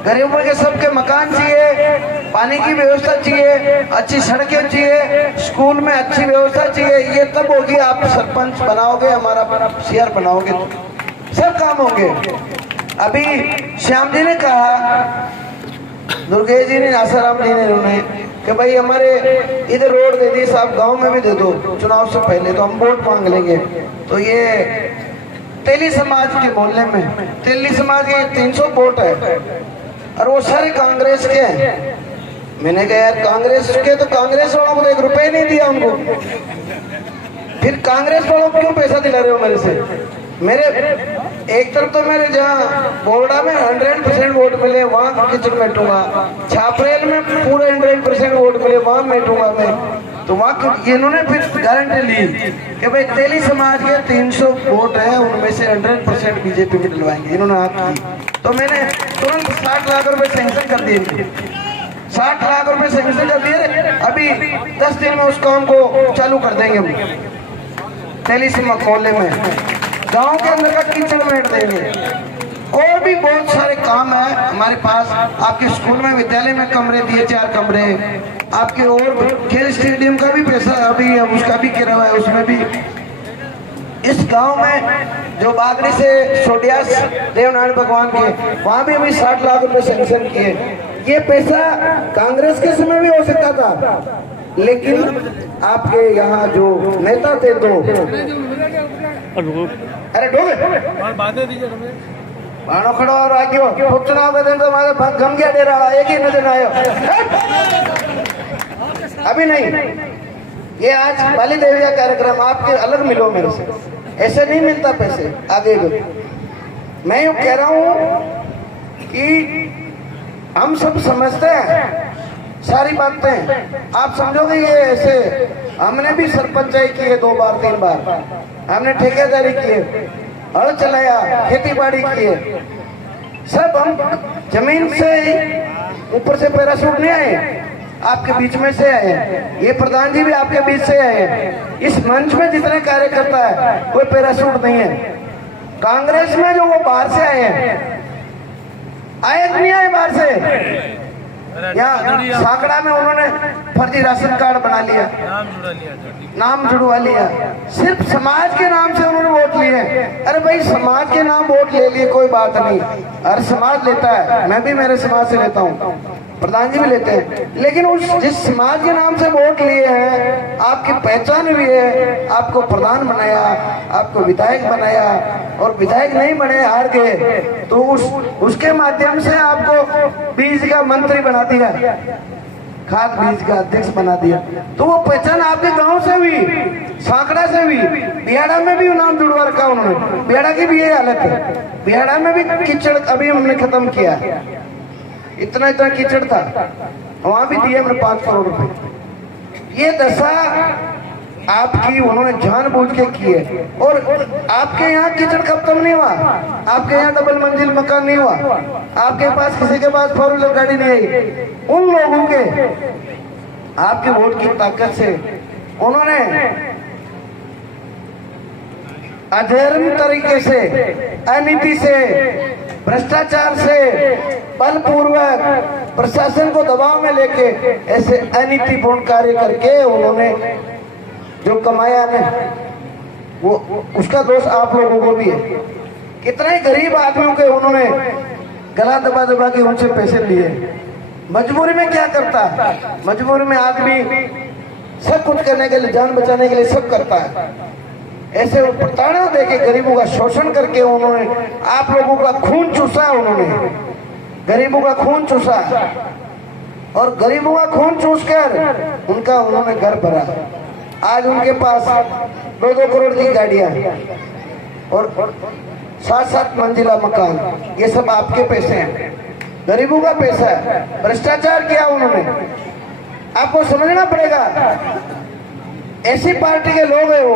गरीबों के सबके मकान चाहिए, पानी की व्यवस्था चाहिए, अच्छी सड़कें चाहिए, स्कूल में अच्छी व्यवस्था चाहिए। ये तब होगी आप सरपंच बनाओगे, हमारा सीआर बनाओगे, तो सब काम होंगे। अभी श्याम जी ने कहा दुर्गेश जी ने, आसाराम जी ने, उन्होंने कि भाई हमारे इधर रोड दे दी साहब, गांव में भी दे दो चुनाव से पहले, तो हम वोट मांग लेंगे। तो ये तेली समाज के मोहल्ले में, तेली समाज के 300 वोट है और वो सारे कांग्रेस के हैं। मैंने कहा यार कांग्रेस के, तो कांग्रेस वालों को तो 1 रुपए नहीं दिया उनको, फिर कांग्रेस वालों को क्यों पैसा दिला रहे हो मेरे से? मेरे एक तरफ तो मेरे जहाँ बोर्डा में 100% वोट मिले वहाँ किचन बैठूंगा, छापरेल में पूरे 100% वोट मिले वहाँ बैठूंगा मैं। तो वहाँ इन्होंने फिर गारंटी ली कि भाई तेली समाज के 300 वोट है, उनमें से 100% बीजेपी में डलवाएंगे। इन्होंने हाथ की, तो मैंने तुरंत 60 लाख रुपए सैंक्शन कर दिए, 60 लाख रुपए सैंक्शन कर दिए। अभी 10 दिन में उस काम को चालू कर देंगे हम। तेली समाज मोहल्ले में गांव के अंदर का कीचड़ मेट देंगे। और भी बहुत सारे काम है हमारे पास। आपके स्कूल में, विद्यालय में कमरे दिए, 4 कमरे आपके, और खेल स्टेडियम का भी पैसा अभी उसका भी किराया है, उसमें भी। इस गांव में जो बागड़ी से सोडियास देवनारायण भगवान के, वहां भी अभी 60 लाख रुपए सैंक्शन किए। ये पैसा कांग्रेस के समय भी हो सकता था, लेकिन आपके यहाँ जो नेता थे तो अरे बाणो खड़ो और आगे चुनाव के दिन तो हमारे गम गया दे रहा, एक ही नजर आयो। अभी नहीं, ये आज बाली देवी का कार्यक्रम, आपके अलग मिलो मेरे से, ऐसे नहीं मिलता पैसे आगे को। मैं यूँ कह रहा हूँ कि हम सब समझते हैं सारी बातें, आप समझोगे ये ऐसे। हमने भी सरपंचाई की है 2 बार 3 बार, हमने ठेकेदारी की है, हल चलाया, खेती बाड़ी की है, सब हम जमीन से ऊपर से पैराशूट नहीं आए, आपके बीच में से आए। ये प्रधान जी भी आपके बीच से आए। इस मंच में जितने कार्यकर्ता है कोई पैराशूट नहीं है। कांग्रेस में जो वो बाहर से आए हैं, आए नहीं आए बाहर से, यहाँ सांकड़ा में उन्होंने फर्जी राशन कार्ड बना लिया, नाम जुड़वा लिया, सिर्फ समाज के नाम से उन्होंने वोट लिए। अरे भाई समाज के नाम वोट ले लिए कोई बात नहीं, हर समाज लेता है, मैं भी मेरे समाज से लेता हूँ, प्रधान जी भी लेते हैं, लेकिन उस जिस समाज के नाम से वोट लिए हैं, आपकी पहचान भी है, आपको प्रधान बनाया, आपको विधायक बनाया, और विधायक नहीं बने हार गए तो उसके माध्यम से आपको बीज का मंत्री बना दिया, खाद बीज का अध्यक्ष बना दिया। तो वो पहचान आपके गांव से भी, सांकड़ा से भी, बिहाड़ा में भी नाम जुड़वा रखा उन्होंने। बिहाड़ा की भी ये हालत है, बिहाड़ा में भी कीचड़ अभी हमने खत्म किया, इतना कीचड़ था, वहां भी दिए हमने 5 करोड़ रुपए। ये दशा आपकी उन्होंने जानबूझ के की है। और आपके यहाँ कीचड़ खत्म नहीं हुआ, आपके यहाँ डबल मंजिल मकान नहीं हुआ, आपके पास किसी के पास 4 व्हीलर गाड़ी नहीं आई। उन लोगों के आपके वोट की ताकत से उन्होंने अधर्म तरीके से, अनीति से, भ्रष्टाचार से, बलपूर्वक प्रशासन को दबाव में लेके ऐसे अनीतिपूर्ण कार्य करके उन्होंने जो कमाया ना, वो उसका दोष आप लोगों को भी है। कितने गरीब आदमियों के उन्होंने गला दबा दबा के उनसे पैसे लिए। मजबूरी में क्या करता है, मजबूरी में आदमी सब कुछ करने के लिए, जान बचाने के लिए सब करता है। ऐसे प्रताड़ना देके गरीबों का शोषण करके उन्होंने आप लोगों का खून चूसा, उन्होंने गरीबों का खून चूसा, और गरीबों का खून चूस कर उनका उन्होंने घर भरा। आज उनके पास 2-2 करोड़ की गाड़ियां और 7-7 मंजिला मकान, ये सब आपके पैसे हैं, गरीबों का पैसा है। भ्रष्टाचार किया उन्होंने, आपको समझना पड़ेगा। ऐसी पार्टी के लोग हैं वो,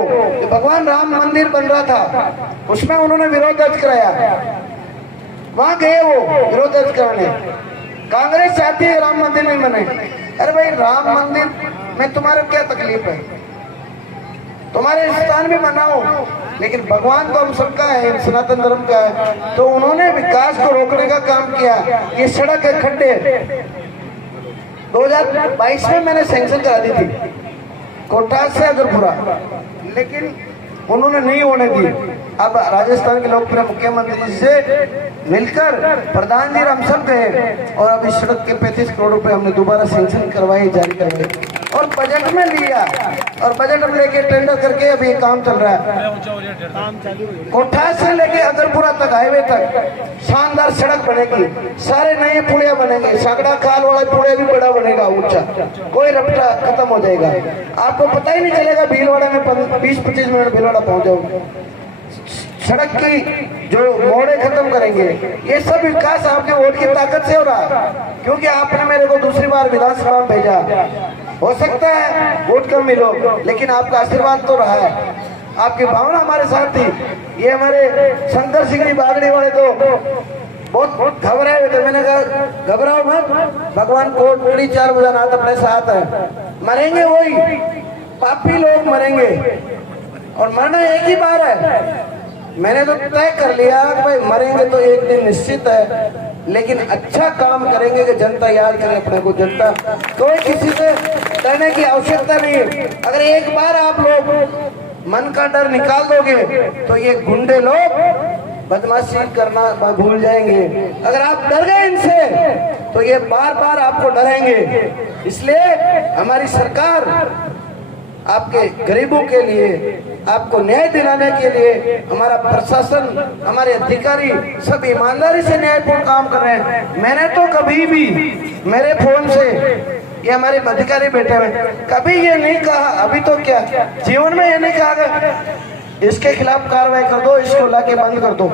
भगवान राम मंदिर बन रहा था, उसमें उन्होंने विरोध दर्ज कराया, वहां गए वो विरोध दर्ज कराने। कांग्रेस चाहती है राम मंदिर नहीं बने। अरे भाई राम मंदिर में तुम्हारा क्या तकलीफ है, तुम्हारे स्थान भी बनाओ, लेकिन भगवान तो हम सबका है, सनातन धर्म का है। तो उन्होंने विकास को रोकने का काम किया। ये सड़क है, खड्डे 2022 में मैंने सैंक्शन करा दी थी कोटास से अगरपुरा, लेकिन उन्होंने नहीं होने दी। अब राजस्थान के लोकप्रिय मुख्यमंत्री जी से मिलकर प्रधान जी हम सब गए और अब इस सड़क के 35 करोड़ रुपए हमने दोबारा सैंक्शन करवाए, जारी करवाए और बजट में लिया और बजट में लेके टेंडर करके अभी काम चल रहा है। कोठास से लेके अगरपुरा तक हाईवे तक शानदार सड़क बनेगी, सारे नए पुलिया बनेंगे, सांकड़ा खाल वाला पुलिया भी बड़ा बनेगा ऊंचा, कोई रपटा खत्म हो जाएगा, आपको पता ही नहीं चलेगा। भीलवाड़ा में 20-25 मिनट भीलवाड़ा पहुंच जाओगे। सड़क की जो मोड़े खत्म करेंगे, ये सब विकास आपके वोट की ताकत से हो रहा है, क्योंकि आपने मेरे को दूसरी बार विधानसभा में भेजा। हो सकता है वोट कम मिलो, लेकिन आपका आशीर्वाद तो रहा है, आपकी भावना हमारे साथ थी। ये हमारे शंकर सिंह जी बागड़ी वाले तो बहुत घबराए हुए थे, मैंने कहा घबराओ मत, भगवान कोटड़ी 4 बजानाथ अपने साथ है, मरेंगे वही पापी लोग मरेंगे और मरना एक ही बार है। मैंने तो तय कर लिया कि भाई मरेंगे तो एक दिन निश्चित है, लेकिन अच्छा काम करेंगे कि जनता याद करे अपने को। जनता कोई किसी से डरने की आवश्यकता नहीं है। अगर एक बार आप लोग मन का डर निकाल दोगे तो ये गुंडे लोग बदमाशी करना भूल जाएंगे। अगर आप डर गए इनसे तो ये बार बार आपको डरेंगे। इसलिए हमारी सरकार आपके गरीबों के लिए, आपको न्याय दिलाने के लिए, हमारा प्रशासन, हमारे अधिकारी सब ईमानदारी से न्यायपूर्ण काम कर रहे हैं। मैंने तो कभी भी मेरे फोन से, ये हमारे अधिकारी बैठे हुए, कभी ये नहीं कहा, अभी तो क्या जीवन में ये नहीं कहा इसके खिलाफ कार्रवाई कर दो, इसको लाके बंद कर दो।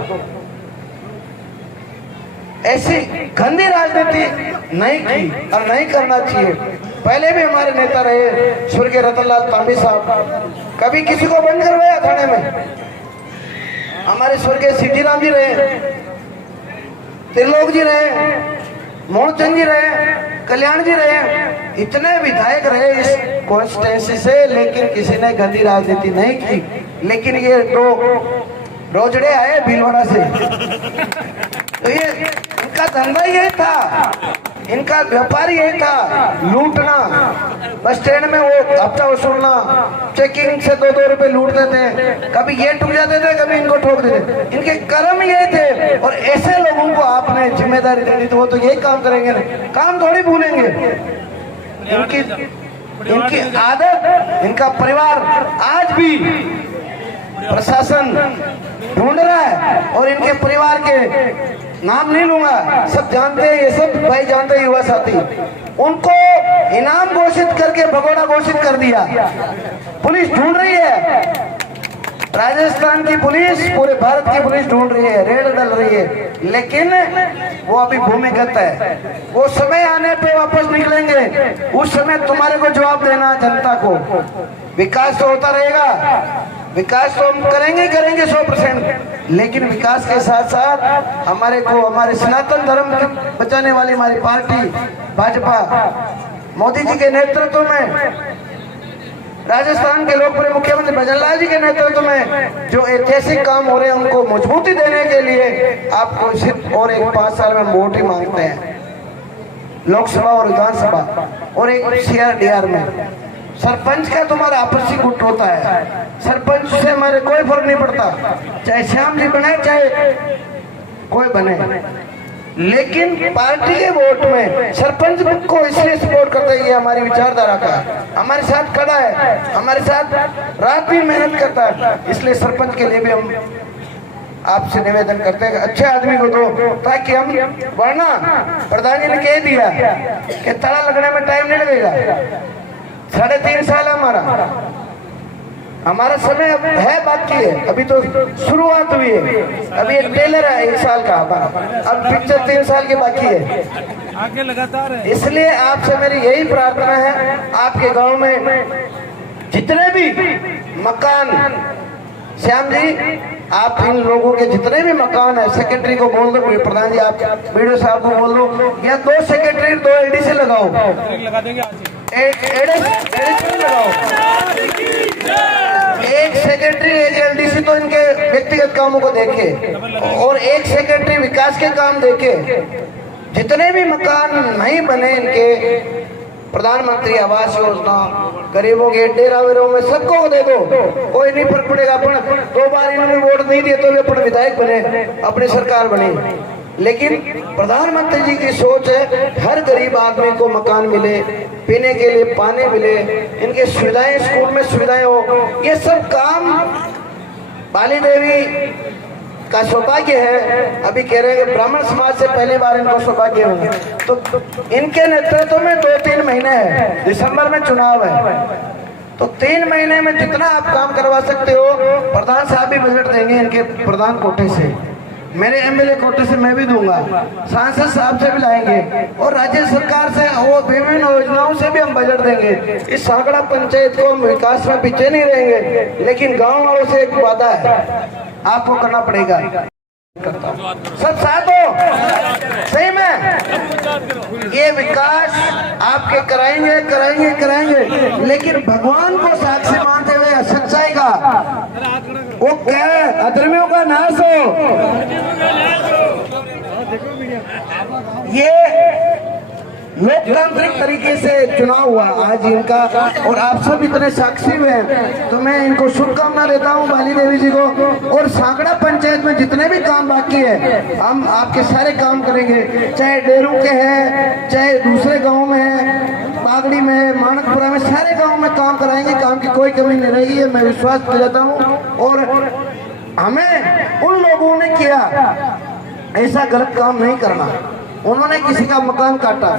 ऐसी गंदी राजनीति नहीं की और नहीं करना चाहिए। पहले भी हमारे नेता रहे स्वर्गीय रतनलाल तांबी साहब, कभी किसी को बंद करवाया थाने में? हमारे स्वर्गीय सीटी राम जी रहे, त्रिलोक जी रहे, मोहनचंद जी रहे, कल्याण जी रहे, इतने विधायक रहे इस कॉन्स्टिट्यूंसी से, लेकिन किसी ने गंदी राजनीति नहीं की। लेकिन ये 2 रोजड़े आए भीलवाड़ा से, तो ये इनका धंधा यही था, इनका व्यापार यही था, लूटना। बस स्टैंड में वो हफ्ता वसूलना, चेकिंग से 2-2 रुपए लूटते थे, कभी ये ठुक जाते थे, कभी इनको ठोक देते। इनके कर्म ये थे और ऐसे लोगों को आपने जिम्मेदारी देनी तो वो तो यही काम करेंगे ना, काम थोड़ी भूलेंगे। इनकी आदत, इनका परिवार आज भी प्रशासन ढूंढ रहा है और इनके परिवार के नाम नहीं लूंगा, सब जानते हैं, ये सब भाई जानते हैं, युवा साथी। उनको इनाम घोषित करके भगोड़ा घोषित कर दिया। पुलिस ढूंढ रही है, राजस्थान की पुलिस, पूरे भारत की पुलिस ढूंढ रही है, रेड डल रही है, लेकिन वो अभी भूमिगत है। वो समय आने पे वापस निकलेंगे, उस समय तुम्हारे को जवाब देना जनता को। विकास तो होता रहेगा, विकास तो हम करेंगे 100%, लेकिन विकास के साथ साथ हमारे को, हमारे सनातन धर्म बचाने वाली हमारी पार्टी भाजपा, मोदी जी के नेतृत्व में, राजस्थान के लोकप्रिय मुख्यमंत्री भजनलाल जी के नेतृत्व में जो ऐतिहासिक काम हो रहे हैं, उनको मजबूती देने के लिए आपको सिर्फ और एक 5 साल में वोट ही मांगते हैं, लोकसभा और विधानसभा और एक CRDR में। सरपंच का तुम्हारा आपसी गुट होता है, सरपंच से हमारे कोई फर्क नहीं पड़ता, चाहे श्याम जी बने चाहे कोई बने, लेकिन पार्टी के वोट में सरपंच को इसलिए सपोर्ट करता है, ये हमारी विचारधारा का, हमारे साथ खड़ा है, हमारे साथ रात भी मेहनत करता है। इसलिए सरपंच के लिए भी हम आपसे निवेदन करते हैं अच्छे आदमी को दो, ताकि हम, वरना प्रधान जी ने कह दिया कि ताला लगने में टाइम नहीं लगेगा। 3.5 साल हमारा समय है, बाकी है, अभी तो शुरुआत हुई है, अभी एक टेलर है 1 साल का, अब पिक्चर 3 साल के बाकी है, आगे लगातार है। इसलिए आपसे मेरी यही प्रार्थना है, आपके गांव में जितने भी मकान, श्याम जी आप इन लोगों के जितने भी मकान है, सेक्रेटरी को बोल दो, प्रधान जी आप वीडियो साहब को बोल दो, या 2 सेक्रेटरी 2 ADC लगाओ, लगा देंगे, एक ADC लगाओ, एक सेक्रेटरी एक LDC तो इनके व्यक्तिगत कामों को देखे और एक सेक्रेटरी विकास के काम देखे। जितने भी मकान नहीं बने इनके, प्रधानमंत्री आवास योजना, गरीबों के डेरा वेरों में सबको दे दो, कोई नहीं फर्क पड़ेगा। अपन 2 बार इन्होंने वोट नहीं दिए तो भी अपन विधायक बने, अपनी सरकार बनी, लेकिन प्रधानमंत्री जी की सोच है हर गरीब आदमी को मकान मिले, पीने के लिए पानी मिले, इनके सुविधाएं, स्कूल में सुविधाएं हो। ये सब काम बाली देवी का सौभाग्य है। अभी कह रहे हैं कि ब्राह्मण समाज से पहली बार इनको सौभाग्य हुआ, तो इनके नेतृत्व में 2-3 महीने है, दिसंबर में चुनाव है, तो 3 महीने में जितना आप काम करवा सकते हो, प्रधान साहब भी बजट देंगे इनके प्रधान कोटे से, मेरे एमएलए कोटे से मैं भी दूंगा, सांसद साहब से भी लाएंगे, और राज्य सरकार से वो विभिन्न योजनाओं से भी हम बजट देंगे। इस सांकड़ा पंचायत को हम विकास में पीछे नहीं रहेंगे, लेकिन गांव वालों से एक वादा है, आपको करना पड़ेगा। सब साथ हो, सही में ये विकास आपके कराएंगे कराएंगे कराएंगे, लेकिन भगवान को साक्षी मानते हुए सच्चाई का वो क्या है, अधर्मियों का नाश हो। ये लोकतांत्रिक तरीके से चुनाव हुआ आज इनका, और आप सब इतने साक्षी हुए हैं, तो मैं इनको शुभकामना देता हूं बाली देवी जी को। और सांकड़ा पंचायत में जितने भी काम बाकी है, हम आपके सारे काम करेंगे, चाहे डेरू के हैं, चाहे दूसरे गांव में है, बागड़ी में है, मानकपुरा में, सारे गांव में काम कराएंगे, काम की कोई कमी नहीं रहेगी, ये मैं विश्वास दिलाता हूँ। और हमें उन लोगों ने किया ऐसा गलत काम नहीं करना, उन्होंने किसी का मकान काटा,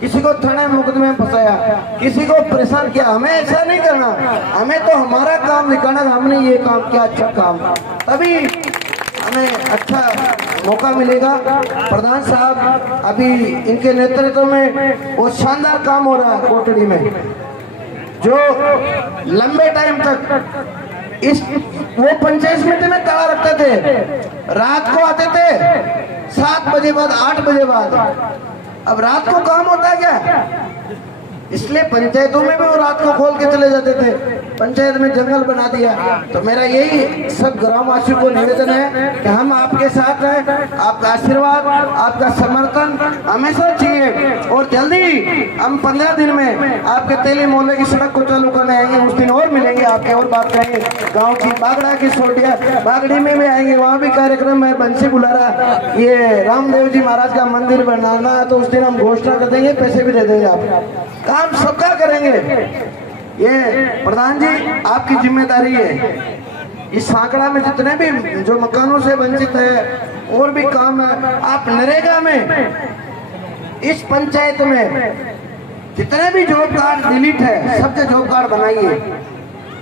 किसी को थाने मुकदमे में फंसाया, किसी को परेशान किया, हमें ऐसा नहीं करना, हमें तो हमारा काम दिखाना, हमने ये काम किया अच्छा काम, तभी हमें अच्छा मौका मिलेगा। प्रधान साहब अभी इनके नेतृत्व में वो शानदार काम हो रहा है कोटड़ी में, जो लंबे टाइम तक इस वो पंचायत समिति में ताला रखते थे, रात को आते थे 7 बजे बाद 8 बजे बाद, अब रात को काम होता है क्या, इसलिए पंचायतों में भी वो रात को खोल के चले जाते थे, पंचायत में जंगल बना दिया। तो मेरा यही सब ग्रामवासियों को निवेदन है कि हम आपके साथ हैं, आपका आशीर्वाद, आपका समर्थन हमेशा चाहिए, और जल्दी हम 15 दिन में आपके तेली मोहल्ले की सड़क को चालू करने आएंगे, उस दिन और मिलेंगे आपके, और बात करेंगे गाँव की, बागड़ा की सोटिया बागड़ी में भी आएंगे, वहाँ भी कार्यक्रम है, बंसी बुलारा, ये रामदेव जी महाराज का मंदिर बनाना है, तो उस दिन हम घोषणा कर देंगे, पैसे भी दे देंगे, आप काम सबका करेंगे। ये प्रधान जी आपकी जिम्मेदारी है, इस सांकड़ा में जितने भी जो मकानों से वंचित है और भी काम है, आप नरेगा में इस पंचायत में जितने भी जॉब कार्ड डिलीट है सबके जॉब कार्ड बनाइए,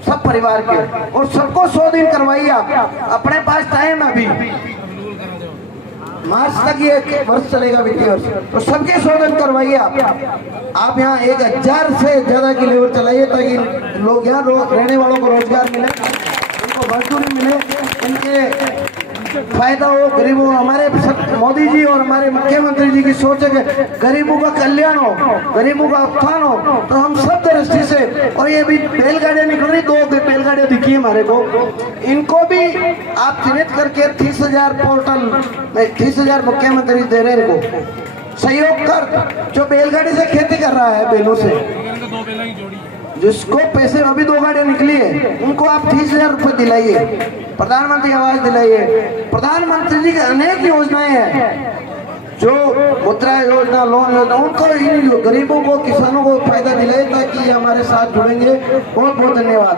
सब परिवार के, और सबको 100 दिन करवाइए। आप अपने पास टाइम अभी मार्च तक ये वर्ष चलेगा, वित्तीय वर्ष, तो सबके 100 दिन करवाइए। आप यहाँ 1000 से ज्यादा की लेबर चलाइए, ताकि लोग यहाँ रहने वालों को रोजगार मिले, उनको मजदूरी मिले, इनके फायदा हो, गरीबों। हमारे मोदी जी और हमारे मुख्यमंत्री जी की सोच है कि गरीबों का कल्याण हो, गरीबों का उत्थान हो, तो हम सब दृष्टि से, और ये भी बैलगाड़ियां निकल रही, 2 बैलगाड़ियां दिखी हमारे को, इनको भी आप चिन्हित करके 30,000 पोर्टल में 30,000 मुख्यमंत्री दे रहे हैं इनको सहयोग कर, जो बैलगाड़ी से खेती कर रहा है, बैलों से, जिसको पैसे अभी 2 गाड़ियां निकली है, उनको आप 30,000 रुपए दिलाइए, प्रधानमंत्री आवास दिलाइए। प्रधानमंत्री जी की अनेक योजनाएं हैं, जो मुद्रा योजना, लोन योजना, उनको इन गरीबों को, किसानों को फायदा दिलाए, ताकि ये हमारे साथ जुड़ेंगे। बहुत बहुत धन्यवाद।